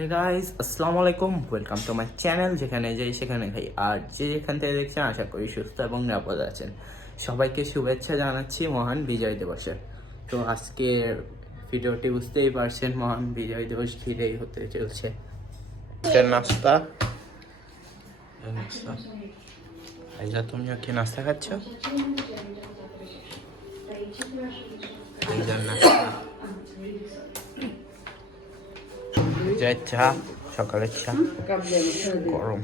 Hey guys আসসালামু আলাইকুম welcome to my channel যেখানে যাই সেখানে খাই। আর যে যেখান থেকে দেখছেন আশা করি সুস্থ এবং নিরাপদ আছেন। সবাইকে শুভেচ্ছা জানাচ্ছি মহান বিজয় দিবসের তো আজকের ভিডিওটি বুঝতেই পারছেন মহান বিজয় দিবস ঘিরেই হতে চলছে। নাস্তা। নাস্তা। আইজা তুমিও কি নাস্তা খাচ্ছ? নাস্তা। চা সকালের চা গরম।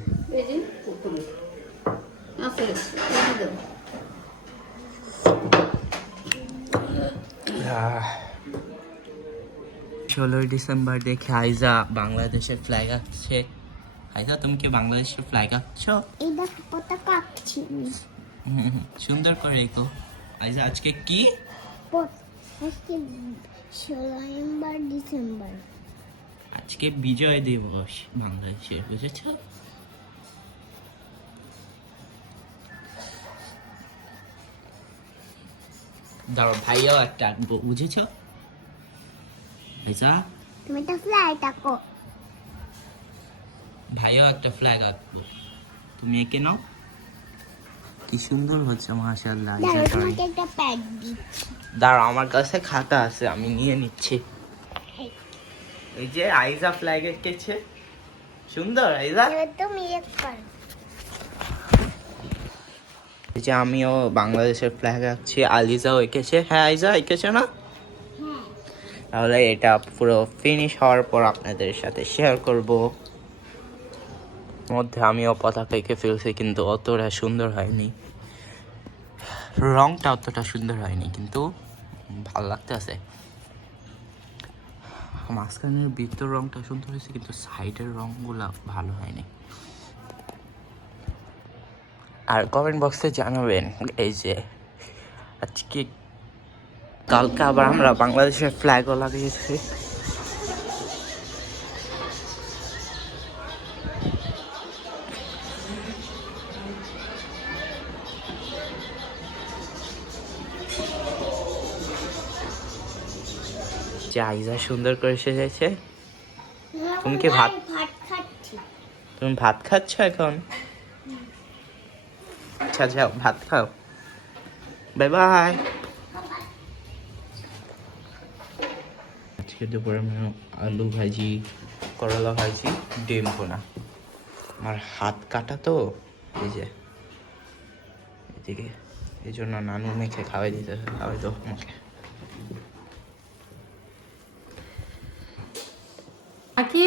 ষোলোই ডিসেম্বর দেখে আইজা বাংলাদেশের ফ্ল্যাগ আঁকছে। আইজা তুমি কি বাংলাদেশের ফ্ল্যাগ আঁকছো? এটা হুম, হুম, সুন্দর করে এগো আইজা আজকে কি? পত- আজকে ষোলো নভেম্বর ডিসেম্বর। আজকে বিজয় দিবস বাংলাদেশের বুঝেছ? দাঁড়ো ভাইয়াও একটা আঁকবো বুঝেছ? তুমি তো ফ্লাইট আঁকো। ভাইও একটা ফ্ল্যাগ আঁকবো। তুমি এঁকে নাও। কি সুন্দর হচ্ছে মাশাআল্লাহ দাঁড়াও আমার কাছে খাতা আছে আমি নিয়ে নিচ্ছি। এই যে আইজা ফ্ল্যাগ এঁকেছে সুন্দর আইজা করো। এই যে আমিও বাংলাদেশের ফ্ল্যাগ আঁকছি আলিজাও এঁকেছে। হ্যাঁ আইজা এঁকেছে না? হ্যাঁ। তাহলে এটা পুরো ফিনিশ হওয়ার পর আপনাদের সাথে শেয়ার করব। মধ্যে আমিও পতাকা এঁকে ফেলছি কিন্তু অতটা সুন্দর হয়নি। রংটা অতটা সুন্দর হয়নি কিন্তু ভালো লাগতেছে। মাঝখানের বৃত্তর রংটা সুন্দর হয়েছে, কিন্তু সাইডের রংগুলা ভালো হয়নি। আর কমেন্ট বক্সে জানাবেন, এই যে আজকে কালকে আবার আমরা বাংলাদেশের ফ্ল্যাগও লাগিয়েছি। যে আইজা সুন্দর করে সেজেছে। তুমি কি ভাত- তুমি ভাত খাচ্ছ এখন? আচ্ছা যাও, ভাত খাও। Bye bye. আজকে দুপুরে আলু ভাজি, করলা ভাজি, ডিম পোনা। আমার হাত কাটা তো, এই যে। এদিকে, এই জন্য নানু মেখে খাওয়াই দিতে খাওয়াই তো আমাকে আকি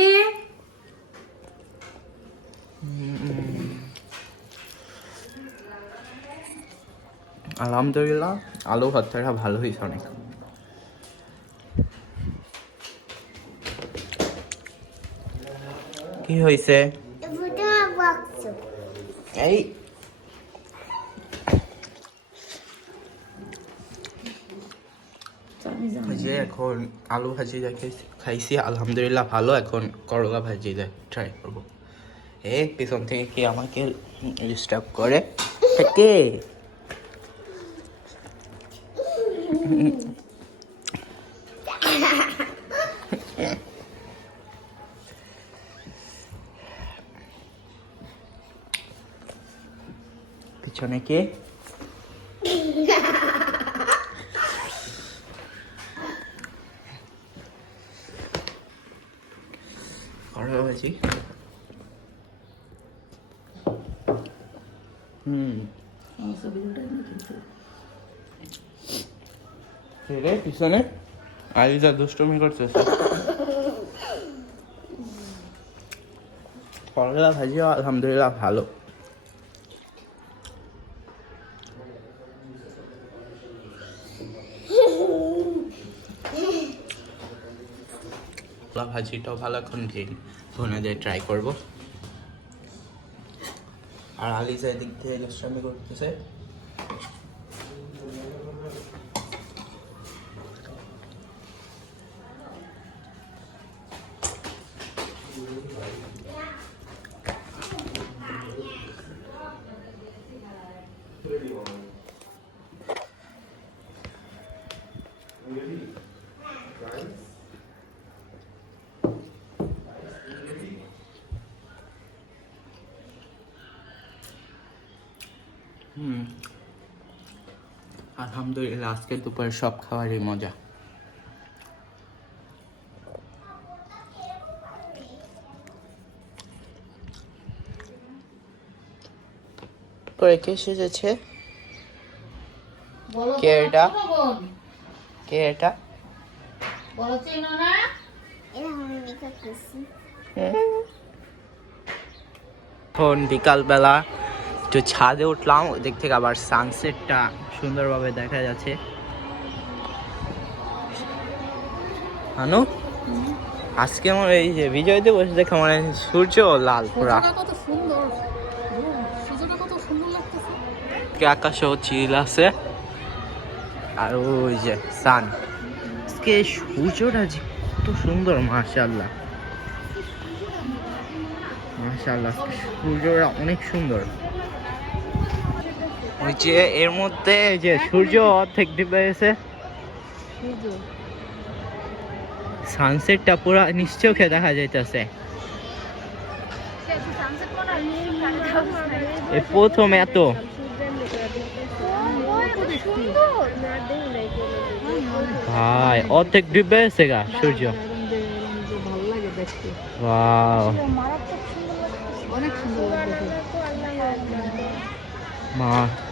আলহামদুলিল্লাহ আলু ভর্তাটা ভালো হয়েছে অনেক। কি হয়েছে? এই যে এখন আলু ভাজি খাইছি আলহামদুলিল্লাহ ভালো, এখন করলা ভাজি দেয় ট্রাই করব। এ, পিছন থেকে কি আমাকে ডিস্টার্ব করে? কে? পিছনে কে? করলা ভাজি হুম। রে পিছনে? আলিজা দুষ্টমি করছে। করলা ভাজিও আলহামদুলিল্লাহ ভালো। ভাজিটাও ভালো এখন গ্রিন ভুনা দিয়ে ট্রাই করব আর আলিজা এদিক থেকে দুষ্টামি করতেছে Thank you. আলহামদুলিল্লাহ আজকে দুপুরে সব খাবারই মজা। পরে কে সেজেছে? কে এটা? কে এটা? এখন বিকালবেলা একটু ছাদে উঠলাম ওদিক থেকে আবার সানসেটটা সুন্দরভাবে দেখা যাচ্ছে। আনু আজকে আমার এই যে বিজয় দিবস দেখে মানে সূর্য লাল পুরা। আকাশেও চিল আছে। আর ওই যে সান আজকে সূর্যটা যে কত সুন্দর মাশাল্লাহ আজকে সূর্যটা অনেক সুন্দর। ওই যে এর মধ্যে যে সূর্য অর্ধেক ডুবে গেছে সানসেটটা পুরো নিশ্চোখে দেখা যাইতেছে। এই প্রথম এত। ভাই অর্ধেক ডুবে গেছে গা সূর্য। ভালো লাগে দেখতে ওয়াও অনেক সুন্দর মা।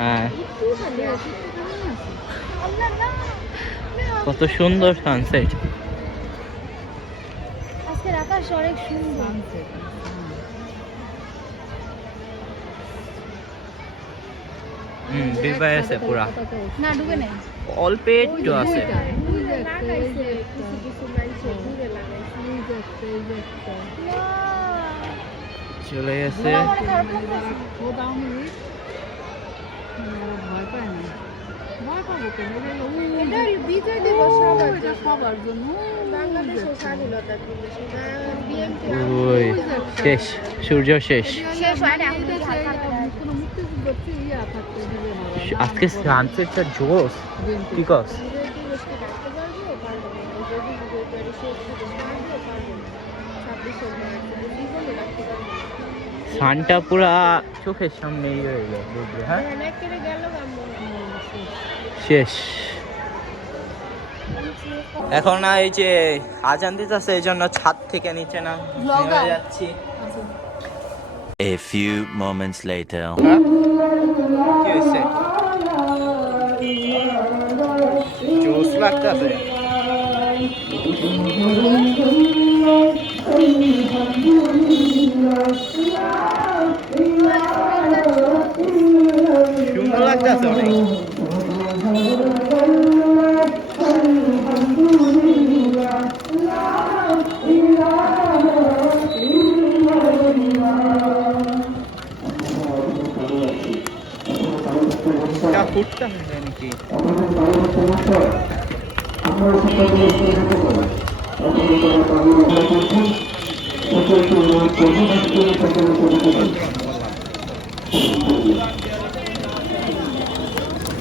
হ্যাঁ। কত সুন্দর সানসেট আজকের আকাশ অনেক সুন্দর। হুম পুরা। না ডুবে নেই। অল্প একটু আছে। চলে গেছে। ভয় পায় না। ভয় পাবো কেন? বিজয় দিবস সবার এটা সবার জন্য। বাংলাদেশের স্বাধীনতা দিবস শেষ সূর্য শেষ। ইয়া। আজকে সানসেটটা জোস কি কস? সানটা পুরা চোখের সামনে ইয়ে হয়ে বুঝলি? হ্যাঁ? গাম্বো শেষ। এখন না এই যে আজান দিতেছে এই জন্য ছাদ থেকে নিচে না. যাচ্ছি। আচ্ছা। A few moments later. কি জোস লাগতেছে। লাগতেছে অনেক। এটা ফুটতেছে নাকি? ফুটতেছে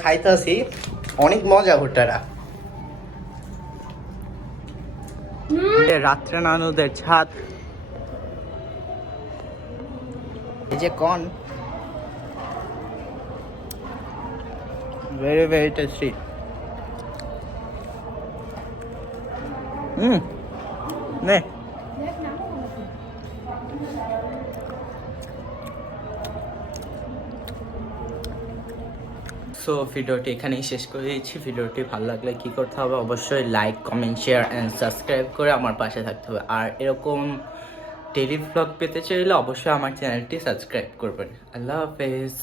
ভুট্টাটা খাইতেছি, অনেক মজা ভুট্টাটা এ রাত্রে নানুদের ছাদ। এই যে কন। ভেরি ভেরি টেস্টি হুম, নে। সো ভিডিওটি এখানেই শেষ করে দিচ্ছি। ভিডিওটি ভালো লাগলে কি করতে হবে? অবশ্যই like comment share and subscribe করে আমার পাশে থাকতে হবে। আর এরকম ডেলি ভ্লগ পেতে চাইলে অবশ্যই আমার চ্যানেলটি সাবস্ক্রাইব করবেন। আল্লাহ হাফেজ।